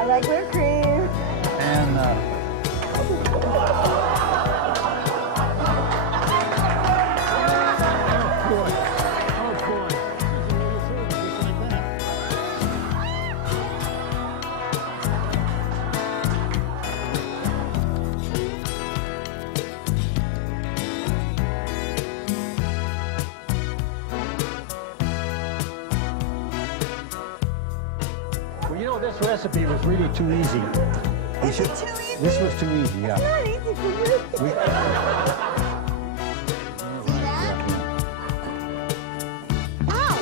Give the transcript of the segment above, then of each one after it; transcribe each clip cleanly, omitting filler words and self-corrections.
I like whipped cream. And you know, this recipe was really too easy. Is it too easy? This was too easy, yeah. It's not easy for you. We, See that? Wow.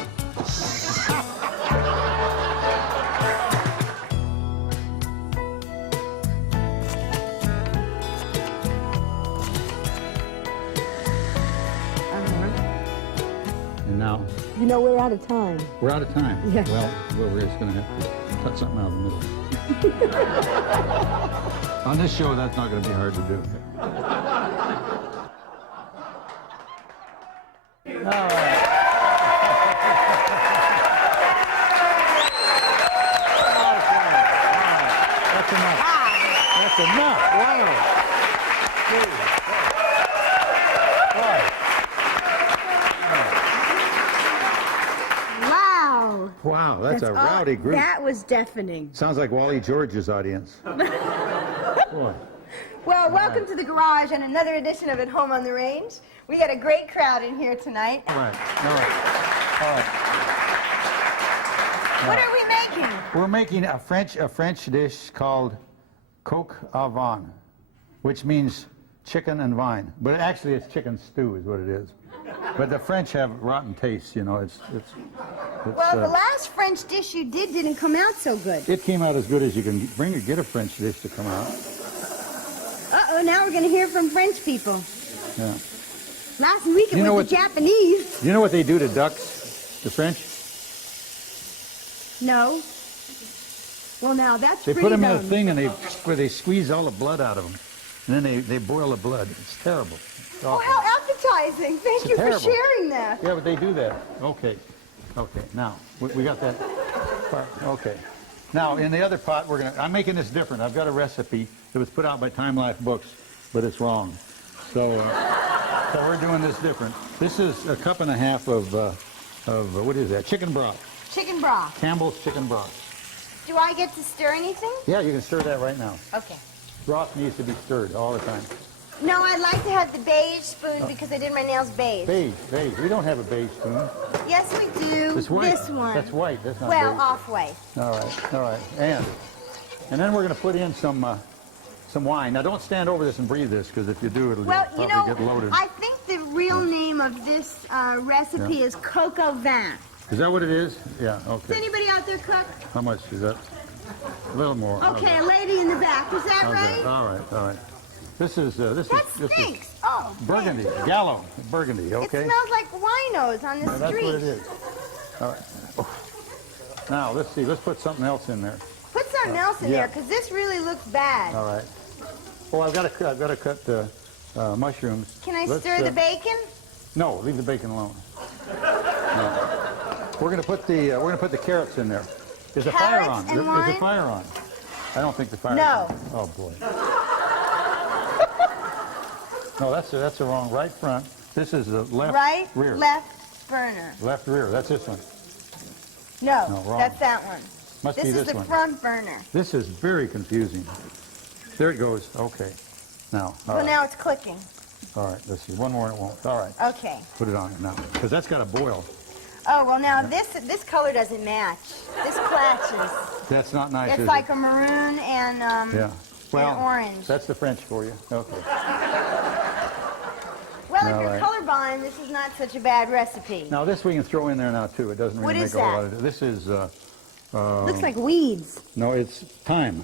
and now You know, we're out of time. we're out of time. Yeah. Well, we're just going to have to cut something out of the middle. On this show, that's not going to be hard to do. All right. That's enough. That's enough. Wow. Wow. Wow, that's a rowdy group. That was deafening. Sounds like Wally George's audience. Boy. Well, welcome to the garage and another edition of At Home on the Range. We got a great crowd in here tonight. All right. All right. All right. What are we making? We're making a French dish called COQ au vin, which means chicken and vine. But actually, it's chicken stew is what it is. But the French have rotten taste, you know. It's Well, the last French dish you did didn't come out so good. it came out as good as you can get a French dish to come out. Uh-oh, now we're going to hear from French people. Yeah. Last week it You know was the what- Japanese. You know what they do to ducks, the French? No. Well, now that's They pretty put them in a dumb. thing and where they squeeze all the blood out of them. And then they boil the blood. It's terrible. It's Oh, awful. how appetizing. Thank It's you terrible. for sharing that. Yeah, but they do that. Okay. Okay. Now, we got that part. Okay. Now, in the other pot, I'm making this different. I've got a recipe that was put out by Time Life Books, but it's wrong. So we're doing this different. This is a cup and a half of what is that? Chicken broth. Chicken broth. Campbell's chicken broth. Do I get to stir anything? Yeah, you can stir that right now. Okay. Broth needs to be stirred all the time. No, I'd like to have the beige spoon because I did my nails beige. Beige. We don't have a beige spoon. Yes, we do. It's white. This one. That's white. That's not Well, beige. off-white. All right. And then we're going to put in some wine. Now, don't stand over this and breathe this, because if you do, it'll Well, probably you know, get loaded. I think the real name of this recipe is COQ au vin. Is that what it is? Yeah. Does Okay. anybody out there cook? How much is that? A little more. Okay, a lady in the back. Is that Okay. right? All right. This is That stinks. Oh, burgundy, man. gallo, burgundy. It Okay. smells like winos on the Yeah, that's street. what it is. All right. Now let's see. Let's put something else in there. Put something else in yeah. there, because this really looks bad. All right. Oh, I've got to cut mushrooms. Can I Let's, stir the bacon? No, leave the bacon alone. No. We're going to put the carrots in there. Is the fire Carrots on? and Is the wine? fire on? I don't think the fire. No. Is on. Oh boy. No, that's the wrong. Right front. This is the left Right, rear. left burner. Left rear. That's this one. No, No, wrong. that's that one. Must This be is this the one. front burner. This is very confusing. There it goes. Okay. Now. All Well, right. now it's clicking. All right. Let's see. One more and it won't. All right. Okay. Put it on it now, because that's got to boil. Oh, well, now this color doesn't match. This clashes. That's not nice. It's is like it? a maroon and Yeah. Well, orange. That's the French for you. Okay. Well, if All you're right. colorblind, this is not such a bad recipe. Now this we can throw in there now too. It doesn't What really is make a whole that? lot of. This is Looks like weeds. no, it's thyme.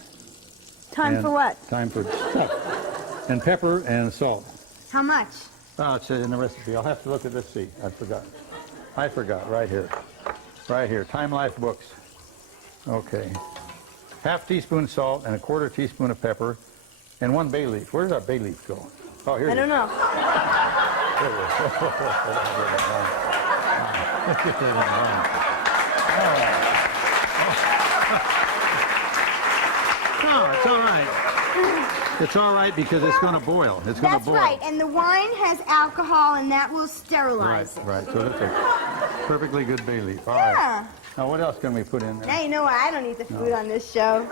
Time for what? Thyme for stuff. And pepper and salt. How much? Oh, it says in the recipe. I'll have to look at this. See, I forgot. Right here. Right here. Time Life Books. Okay. Half teaspoon salt and a quarter teaspoon of pepper, and 1 bay leaf. Where does our bay leaf go? Oh, here it I is. don't know. No, it's all right. It's all right because it's going to boil. It's going to That's boil. right, and the wine has alcohol, and that will sterilize it. Right. So that's a perfectly good bay leaf. All Yeah. right. Now, what else can we put in there? Now you know why I don't eat the food on this show.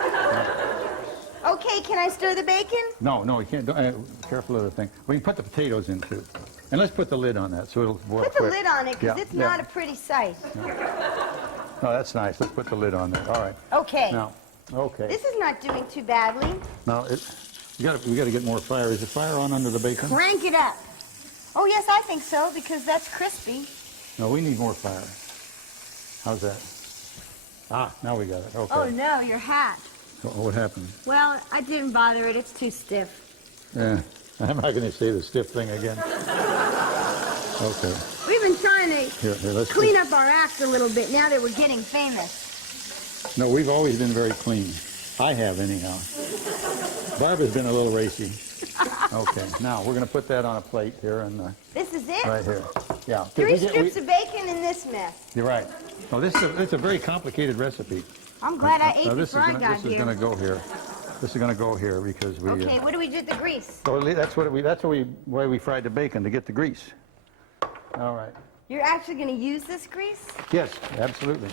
Okay, can I stir the bacon? No, you can't. Careful of the thing. We can put the potatoes in too. And let's put the lid on that so it'll boil Put the quick. lid on it, because Yeah, it's not a pretty sight. No, that's nice. Let's put the lid on there. All right. Okay. Now, okay. This is not doing too badly. Now, we got to get more fire. Is the fire on under the bacon? Crank it up. Oh, yes, I think so, because that's crispy. No, we need more fire. How's that? Ah, now we got it. Okay. Oh, no, your hat. What happened? Well, I didn't bother it. It's too stiff. Yeah. I'm not going to say the stiff thing again. Okay. We've been trying to Here, let's clean up our act a little bit now that we're getting famous. No, we've always been very clean. I have, anyhow. Barbara's been a little racy. Okay, now we're going to put that on a plate here and This is it? right here. Yeah. 3 strips of bacon in this mess. You're right. No, it's a very complicated recipe. I'm glad I ate Now, before I got this is here. going to go here. This is going to go here because we. Okay, what do we do with the grease? So why we fried the bacon, to get the grease. All right. You're actually going to use this grease? Yes, absolutely.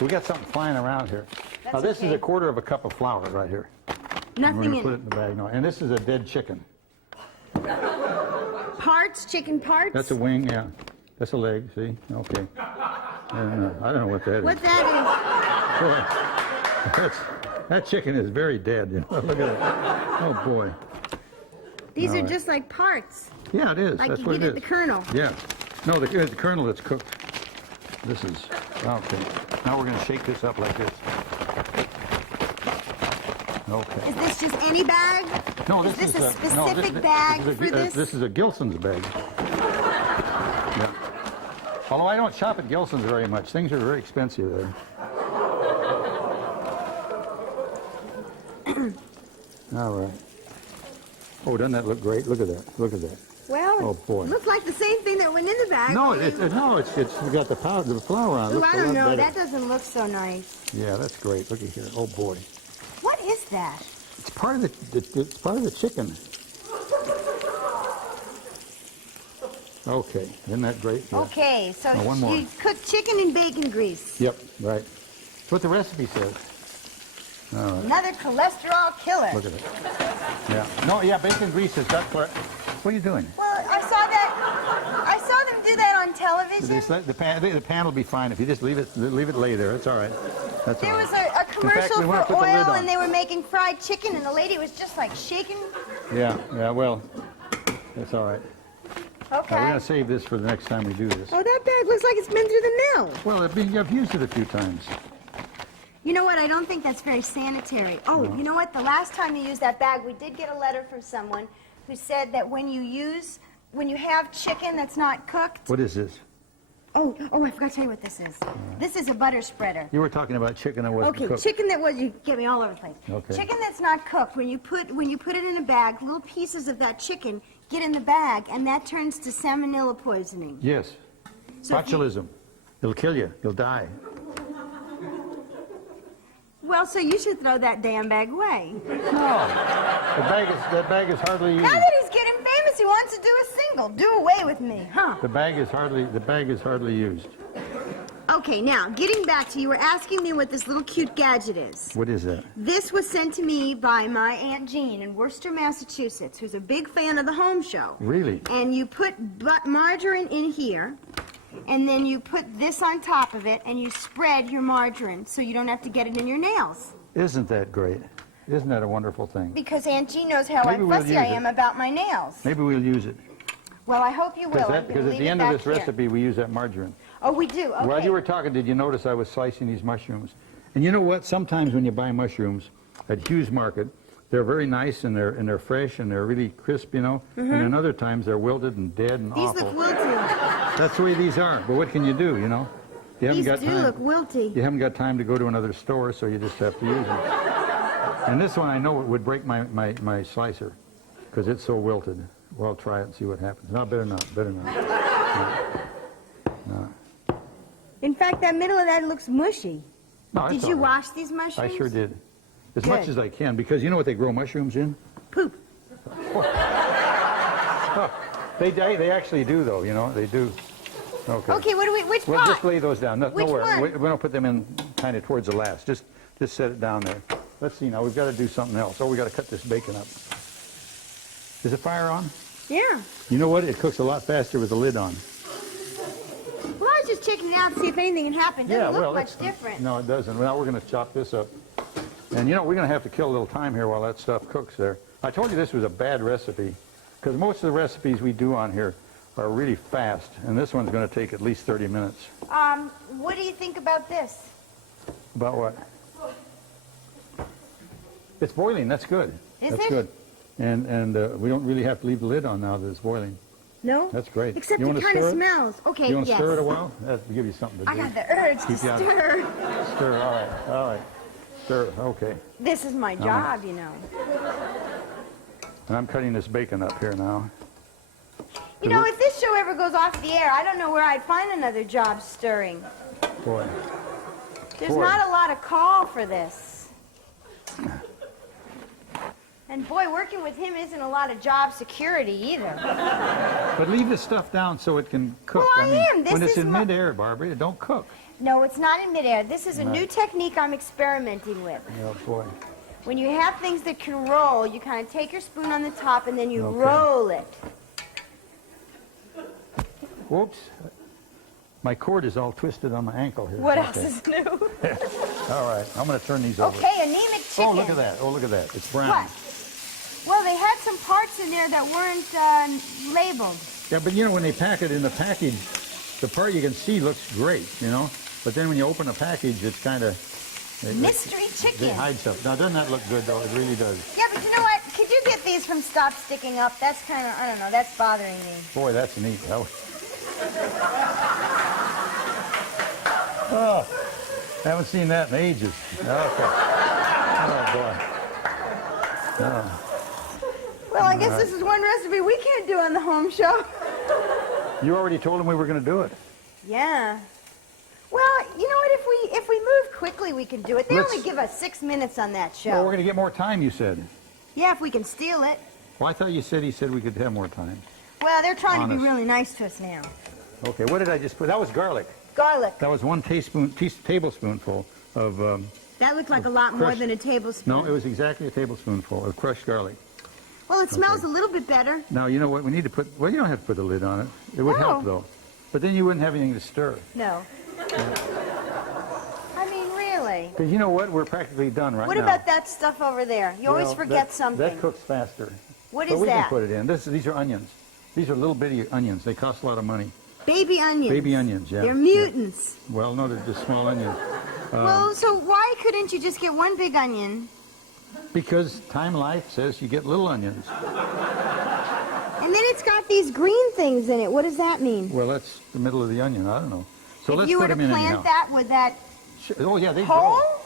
We got something flying around here. That's Now this is okay. 1/4 cup of flour right here. We're Nothing going to in put it it. in the bag now. And this is a dead chicken. Parts, chicken parts? That's a wing, yeah. That's a leg, see? Okay. And I don't know what that is. What that That chicken is very dead, you know. Look at it. Oh, boy. is? These All are right. just like parts. Yeah, it is. Like That's you what get it at is. the kernel. Yeah. No, the kernel that's cooked. This is, okay. Now we're going to shake this up like this. Okay. Is this just any bag? No, Is this a no, specific bag this is for this? This is a Gilson's bag. Yeah. Although I don't shop at Gilson's very much. Things are very expensive there. All right. Oh, doesn't that look great? Look at that. Look at that. Well, Oh, boy. it looks like the same thing that went in the bag. No, it's got the flour on it. Ooh, Looks I a don't lot know. better. That doesn't look so nice. Yeah, that's great. Looky here. Oh, boy. What is that? It's part of it's part of the chicken. Okay, isn't that great? Yeah. Okay, so Now, one more. you cook chicken in bacon grease. Yep, right. That's what the recipe says. All right, Another cholesterol killer. look at it. Yeah. No, yeah, bacon grease has got. What are you doing? Well, I saw them do that on television. The pan will be fine if you just leave it lay there. It's all right. That's There all was right. a commercial we wanna for put the lid oil, on. and they were making fried chicken, and the lady was just like shaking. Yeah, well, that's all right. Now, we're Okay. going to save this for the next time we do this. Oh, that bag looks like it's been through the mill. Well, I've used it a few times. You know what? I don't think that's very sanitary. Oh, you know what? The last time you used that bag, we did get a letter from someone who said that when you have chicken that's not cooked. What is this? Oh, I forgot to tell you what this is. This is a butter spreader. You were talking about chicken that wasn't Okay, cooked. chicken that was, you get me all over the place. Okay. Chicken that's not cooked, when you put it in a bag, little pieces of that chicken get in the bag, and that turns to salmonella poisoning. Yes. So if you- Botulism. It'll kill you. You'll die. Well, so you should throw that damn bag away. No. That bag is hardly used. Now that he's getting famous, he wants to do a single. Do away with me, huh? The bag is hardly used. Okay, now, getting back to you were asking me what this little cute gadget is. What is that? This was sent to me by my Aunt Jean in Worcester, Massachusetts, who's a big fan of the home show. Really? And you put margarine in here, and then you put this on top of it, and you spread your margarine so you don't have to get it in your nails. Isn't that great? Isn't that a wonderful thing? Because Aunt Jean knows how Maybe we'll fussy I use it. am about my nails. Maybe we'll use it. Well, I hope you will. I'm gonna Because at leave the it end of back this here. recipe, we use that margarine. Oh, we do? Okay. While you were talking, did you notice I was slicing these mushrooms? And you know what? Sometimes when you buy mushrooms at Hughes Market, they're very nice and they're fresh and they're really crisp, you know. And then other times they're wilted and dead and These awful. look wilty. That's the way these are. But what can you do, you know? You haven't These got do time. look wilty. You haven't got time to go to another store, so you just have to use them. And this one I know it would break my slicer because it's so wilted. Well, I'll try it and see what happens. No, better not. Better not. No. In fact, that middle of that looks mushy. No, it's Did all you right. wash these mushrooms? I sure did. as much Good. as I can, because you know what they grow mushrooms in? Poop. Oh, they actually do, though, you know, they do. Okay. Okay, which Well, pot? just lay those down. No, Which nowhere. one? We don't put them in kind of towards the last. Just set it down there. Let's see now. We've got to do something else. Oh, we got to cut this bacon up. Is the fire on? Yeah. You know what? It cooks a lot faster with the lid on. Well, I was just checking it out to see if anything can happen. Doesn't look much different. No, it doesn't. Now we're going to chop this up. And you know, we're going to have to kill a little time here while that stuff cooks there. I told you this was a bad recipe, because most of the recipes we do on here are really fast, and this one's going to take at least 30 minutes. What do you think about this? About what? It's boiling. That's good. Is That's it? good. And we don't really have to leave the lid on now that it's boiling. No? That's great. Except You it wanna kind of stir it? smells. Okay, You want to yes. stir it a while? That'll give you something to do. I got the urge to Keep you out. stir. Stir. All right. All right. Stir. Okay. This is my job, you know. And I'm cutting this bacon up here now. You know, if this show ever goes off the air, I don't know where I'd find another job stirring. Boy. There's Boy. not a lot of call for this. And boy, working with him isn't a lot of job security either. But leave the stuff down so it can cook. Well, I am. This when it's is in my- midair, Barbara, it don't cook. No, it's not in midair. This is a Right. new technique I'm experimenting with. Oh, boy. When you have things that can roll, you kind of take your spoon on the top and then you Okay. roll it. Whoops. My cord is all twisted on my ankle here. What Okay. else is new? All right. I'm going to turn these over. Okay, anemic chicken. Oh, look at that. Oh, look at that. It's brown. What? Well, they had some parts in there that weren't labeled. Yeah, but you know, when they pack it in the package, the part you can see looks great, you know? But then when you open a package, it's kind of... Mystery They chicken. hide stuff. Now, doesn't that look good, though? It really does. Yeah, but you know what? Could you get these from Stop Sticking Up? That's kind of, I don't know, that's bothering me. Boy, that's neat. Oh, haven't seen that in ages. Okay. Oh, boy. Oh. Well, I guess this is one recipe we can't do on the home show. You already told them we were going to do it. Yeah. Well, you know what? If we move quickly, we can do it. They Let's- only give us 6 minutes on that show. Well, we're going to get more time, you said. Yeah, if we can steal it. Well, I thought he said we could have more time. Well, they're trying to Honest. be really nice to us now. Okay, what did I just put? That was garlic. Garlic. That was one tablespoonful of... That looked like a lot more crushed- than a tablespoon. no, it was exactly a tablespoonful of crushed garlic. Well, it smells a little bit better. Now, you know what? We need to put... Well, you don't have to put a lid on it. It would help, No. though. But then you wouldn't have anything to stir. No. I mean, really. Because you know what? We're practically done right What now. about that stuff over there? You always Well, forget that, something. That cooks faster. What But is we that? can put it in. These are onions. These are little bitty onions. They cost a lot of money. Baby onions. Baby onions, yeah. They're mutants. Well, no, they're just small onions. Well, so why couldn't you just get one big onion? Because Time Life says you get little onions. And then it's got these green things in it. What does that mean? Well, that's the middle of the onion. I don't know. So If let's you were put to them in plant anyhow. that, would that Oh, yeah, they whole? grow.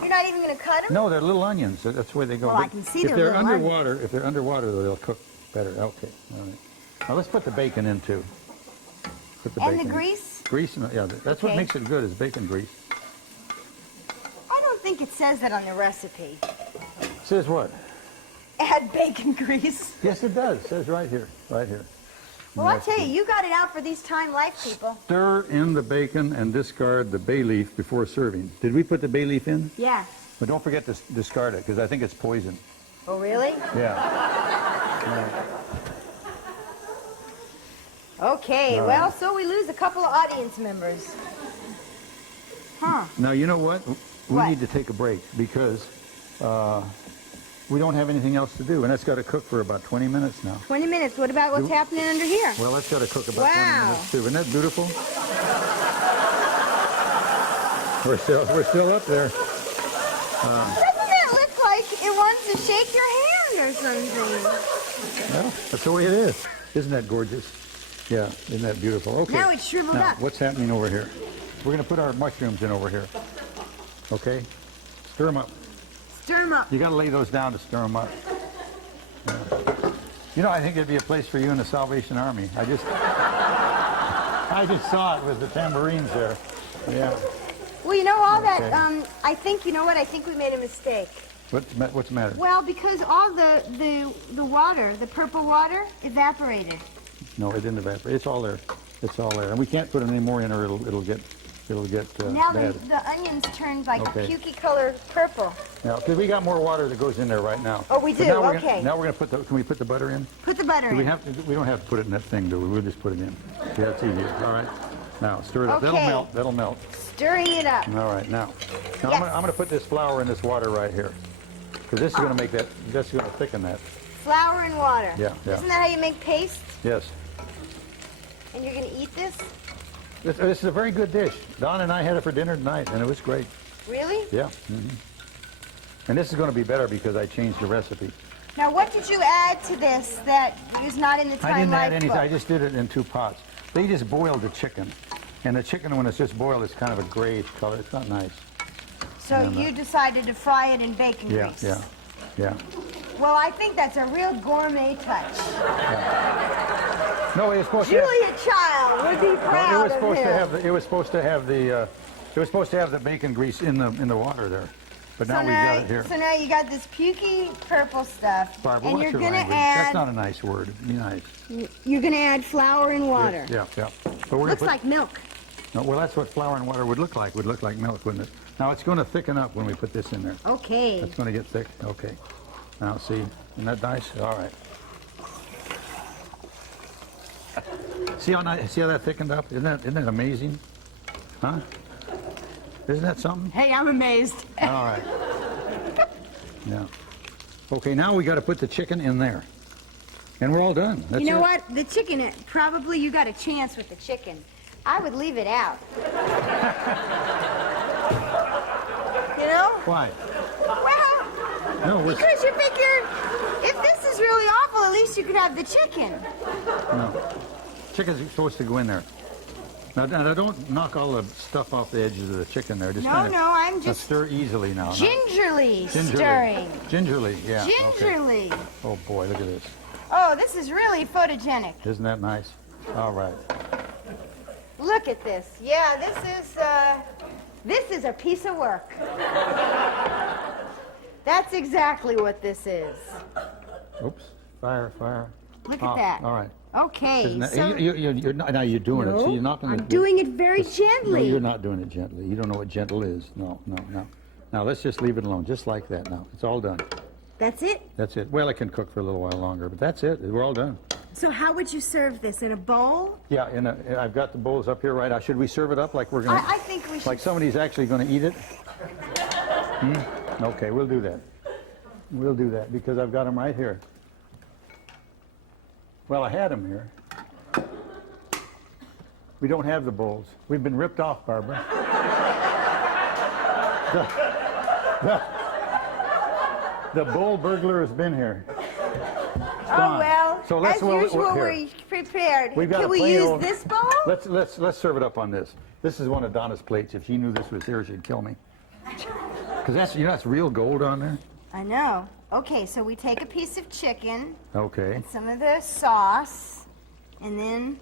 You're not even going to cut them? No, they're little onions. That's the way they go. Well, I But can see if they're they're little onions. underwater, if they're underwater, though, they'll cook better. Okay, all right. Now let's put the bacon in too. Put the And bacon the in. grease? Grease, yeah, that's what Okay. makes it good is bacon grease. I don't think it says that on the recipe. Says what? Add bacon grease. Yes, it does. It says right here, right here. Well, I'll tell you, you got it out for these Time Life people. Stir in the bacon and discard the bay leaf before serving. Did we put the bay leaf in? Yeah. But don't forget to discard it because I think it's poison. Oh, really? Yeah. Okay, All well, right. so we lose a couple of audience members. Huh. Now, you know what? We What? need to take a break because we don't have anything else to do. And that's got to cook for about 20 minutes now. 20 minutes. What about what's happening under here? Well, that's got to cook about Wow. 20 minutes too. Isn't that beautiful? We're still up there. Doesn't that look like it wants to shake your hand or something? Well, that's the way it is. Isn't that gorgeous? Yeah, isn't that beautiful? Okay. Now it's shriveled Now, up. what's happening over here? We're going to put our mushrooms in over here. Okay? Stir them up. Stir them up. You got to lay those down to stir them up. Yeah. You know, I think there'd be a place for you in the Salvation Army. I just saw it with the tambourines there. Yeah. Well, you know all Okay. that, I think, you know what? I think we made a mistake. What's the matter? Well, because all the water, the purple water, evaporated. No, it didn't evaporate. It's all there. It's all there. And we can't put any more in or it'll get Now bad. the onions turned like Okay. a pukey color purple. Now, because we got more water that goes in there right now. Oh, we But do? now we're Okay. Now we're going to put the, can we put the butter in? Put the butter Do we in. we don't have to put it in that thing, do we? We'll just put it in. Yeah, it's easier. All right. Now, stir it up. That'll Okay. melt. That'll melt. Stirring it up. All right, now. Now Yes. I'm going to put this flour in this water right here. Because this is going to make that, that's going to thicken that. Flour and water. Yeah, yeah. Isn't that how you make paste? Yes. And you're going to eat this? This is a very good dish. Don and I had it for dinner tonight, and it was great. Really? Yeah. And this is going to be better because I changed the recipe. Now, what did you add to this that is not in the I didn't Time add Life anything. book? I just did it in 2 pots. They just boiled the chicken. And the chicken, when it's just boiled, is kind of a grayish color. It's not nice. So And, you decided to fry it in bacon Yeah, grease. yeah, yeah. Well, I think that's a real gourmet touch. No, it was supposed to have, Julia Child would be proud it was of supposed him. to have the, it was supposed to have the it was supposed to have the bacon grease in the water there. But now we've got it here. So now you got this pukey purple stuff, Barbara, and what's you're your gonna language? That's add not a nice word. Be nice. you're gonna add flour and water. Yeah, yeah. But we're Looks gonna like milk. no, well, that's what flour and water would look like. Would look like milk, wouldn't it? Now it's going to thicken up when we put this in there. Okay. It's going to get thick. Okay. Now see, isn't that nice? All right. See how nice? See how that thickened up? Isn't that amazing? Huh? Isn't that something? Hey, I'm amazed. All right. Yeah. Okay, now we got to put the chicken in there, and we're all done. That's You know it. what? The chicken, probably you got a chance with the chicken. I would leave it out. You know? Why? Well, No, we're, because you figure if this is really awful, at least you could have the chicken. no. Chicken's supposed to go in there. Now, don't knock all the stuff off the edges of the chicken there. Just No, kinda, no, I'm now just stir easily now. gingerly stirring. Gingerly, yeah. Okay. Gingerly. Oh boy, look at this. Oh, this is really photogenic. Isn't that nice? All right. Look at this. Yeah, this is a piece of work. That's exactly what this is. Oops. Fire. Look Oh, at that. all right. Okay. Isn't that, So, you're not, now you're doing it, so you're not going to... I'm doing it very No, gently. you're not doing it gently. You don't know what gentle is. No. Now, let's just leave it alone, just like that now. It's all done. That's it? That's it. Well, it can cook for a little while longer, but that's it. We're all done. So how would you serve this? In a bowl? Yeah, I've got the bowls up here right now. Should we serve it up like we're going to... I think we should. Like somebody's actually going to eat it? Okay, we'll do that. We'll do that because I've got them right here. Well, I had them here. We don't have the bowls. We've been ripped off, Barbara. The bowl burglar has been here. Oh, gone. well, So let's- as well, usual, here. we're prepared. We've got Can a we plain use old- this bowl? Let's serve it up on this. This is one of Donna's plates. If she knew this was here, she'd kill me. Because that's real gold on there. I know. Okay, so we take a piece of chicken, Okay. some of the sauce, and then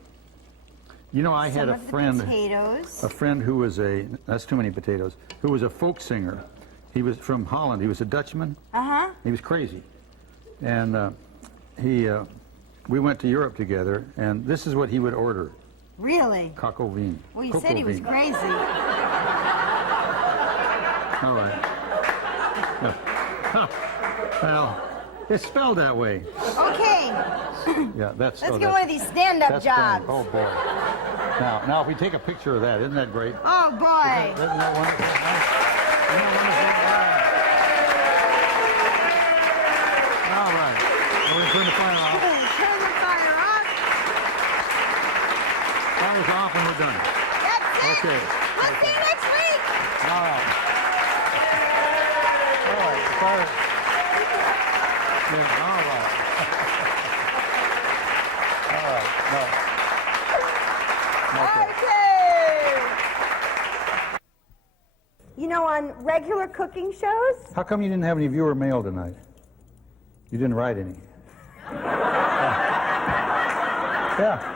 You know, I some had a of the friend potatoes. who was that's too many potatoes, who was a folk singer. He was from Holland. He was a Dutchman. Uh-huh. He was crazy. And we went to Europe together, and this is what he would order. Really? Coq vin. Well, you said he was crazy. All right. Well, it's spelled that way. Okay, Yeah, that's... let's oh, get that's- one of these stand-up that's jobs. funny. Oh, boy. Now, if we take a picture of that, isn't that great? Oh, boy. Isn't that wonderful? Huh? Isn't that wonderful? All right. We're going to turn the fire off. Turn the fire off. Fire's off and we're done. That's it. Okay. We'll see you next week. All right. All right. Fire. Yeah, all right. All right. No. Okay. Okay. You know, on regular cooking shows, How come you didn't have any viewer mail tonight? You didn't write any. Yeah.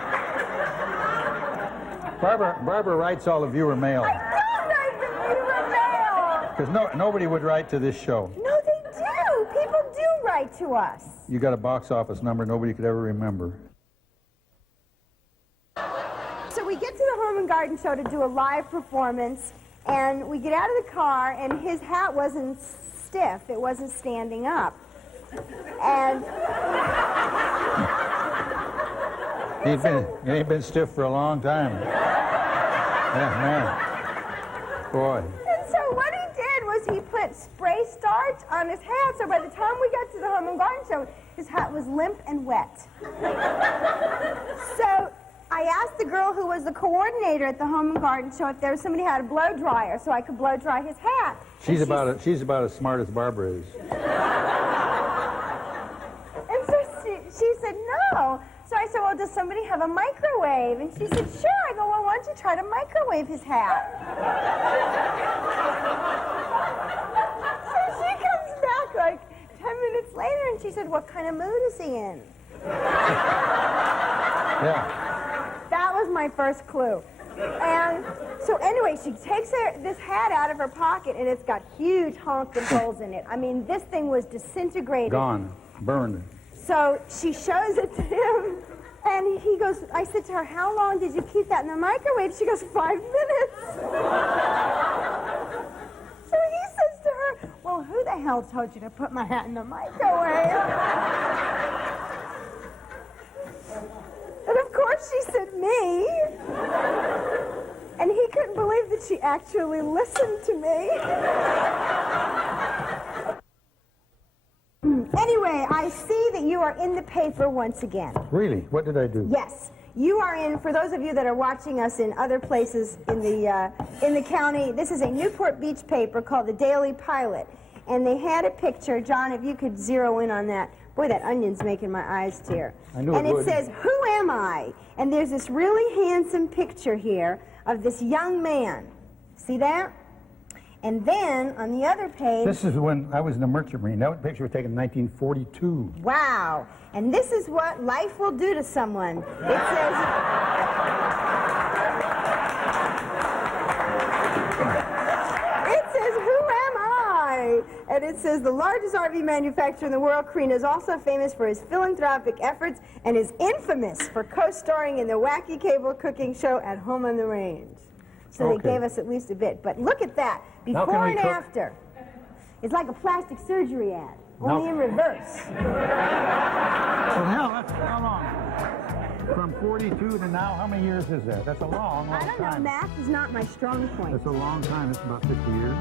Barbara writes all the viewer mail I don't write the viewer mail. because nobody would write to this show. No, they do. write to us. You got a box office number nobody could ever remember. So we get to the Home and Garden Show to do a live performance, and we get out of the car, and his hat wasn't stiff. It wasn't standing up. And It ain't been stiff for a long time. Yeah, man. Boy. And so what he did was he put spray starch on his hat, so by the time we got to the Home and Garden Show, his hat was limp and wet. So I asked the girl who was the coordinator at the Home and Garden Show if there was somebody who had a blow dryer so I could blow dry his hat. She's about as smart as Barbara is. And so she said no. So I said, well, does somebody have a microwave? And she said, sure. I go, well, why don't you try to microwave his hat? So she comes back like 10 minutes later, and she said, what kind of mood is he in? Yeah. That was my first clue. And so anyway, she takes this hat out of her pocket, and it's got huge honking holes in it. I mean, this thing was disintegrated. Gone. Burned. So she shows it to him, and he goes, I said to her, how long did you keep that in the microwave? She goes, 5 minutes. So he says to her, well, who the hell told you to put my hat in the microwave? And of course she said, me. And he couldn't believe that she actually listened to me. Anyway, I see that you are in the paper once again. Really? What did I do? Yes. You are in, for those of you that are watching us in other places in the county, this is a Newport Beach paper called the Daily Pilot. And they had a picture. John, if you could zero in on that. Boy, that onion's making my eyes tear. I knew and it it would. says, who am I? And there's this really handsome picture here of this young man. See that? And then, on the other page... This is when I was in the Merchant Marine. That picture was taken in 1942. Wow. And this is what life will do to someone. It says... It says, who am I? And it says, the largest RV manufacturer in the world, Crean, is also famous for his philanthropic efforts and is infamous for co-starring in the wacky cable cooking show At Home on the Range. So Okay. they gave us at least a bit. But look at that. Now can Before we and cook? after. It's like a plastic surgery ad, Now- only in reverse. Well, hell, that's how long? From 42 to now, how many years is that? That's a long, long I don't know, time. math is not my strong point. That's a long time. It's about 50 years.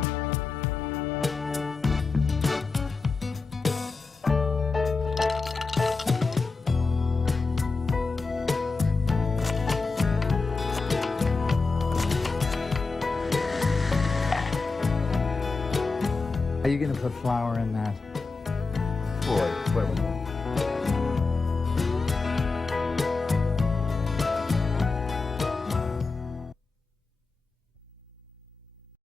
Are you going to put flour in that? Boy, wait a minute.